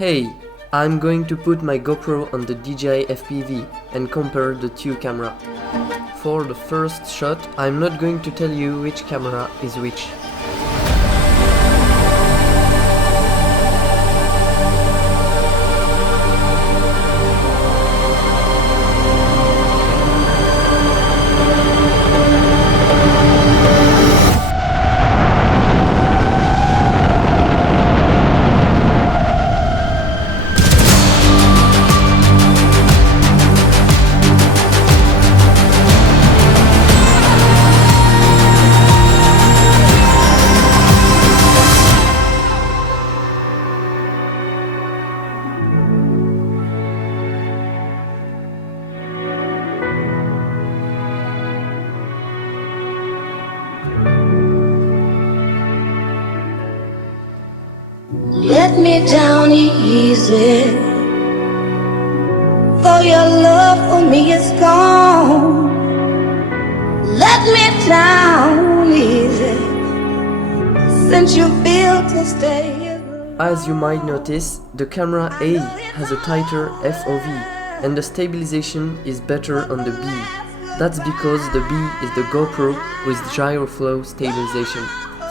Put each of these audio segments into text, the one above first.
Hey, I'm going to put my GoPro on the DJI FPV and compare the two cameras. For the first shot, I'm not going to tell you which camera is which. Let me down easy, for your love for me is gone. Let me down easy, since you feel to stay. As you might notice, the camera A has a tighter FOV and the stabilization is better on the B. That's because the B is the GoPro with Gyroflow stabilization.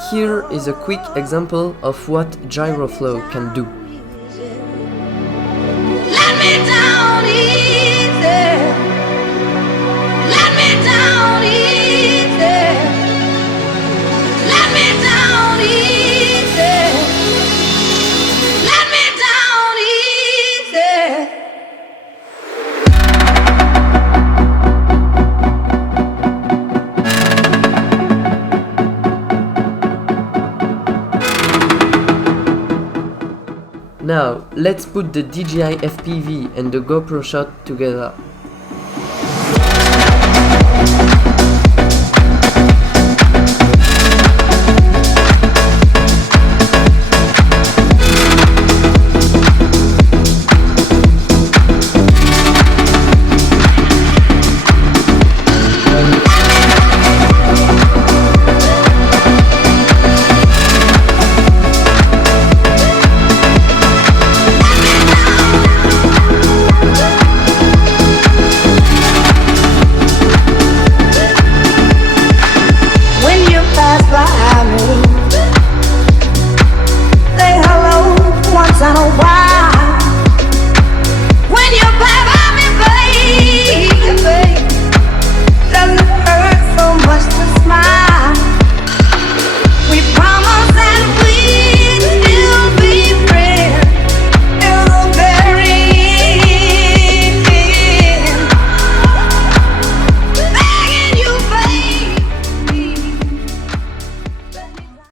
Here is a quick example of what Gyroflow can do. Let me down easy. Let me down easy. Let me down easy. Let me down easy. Now, let's put the DJI FPV and the GoPro shot together.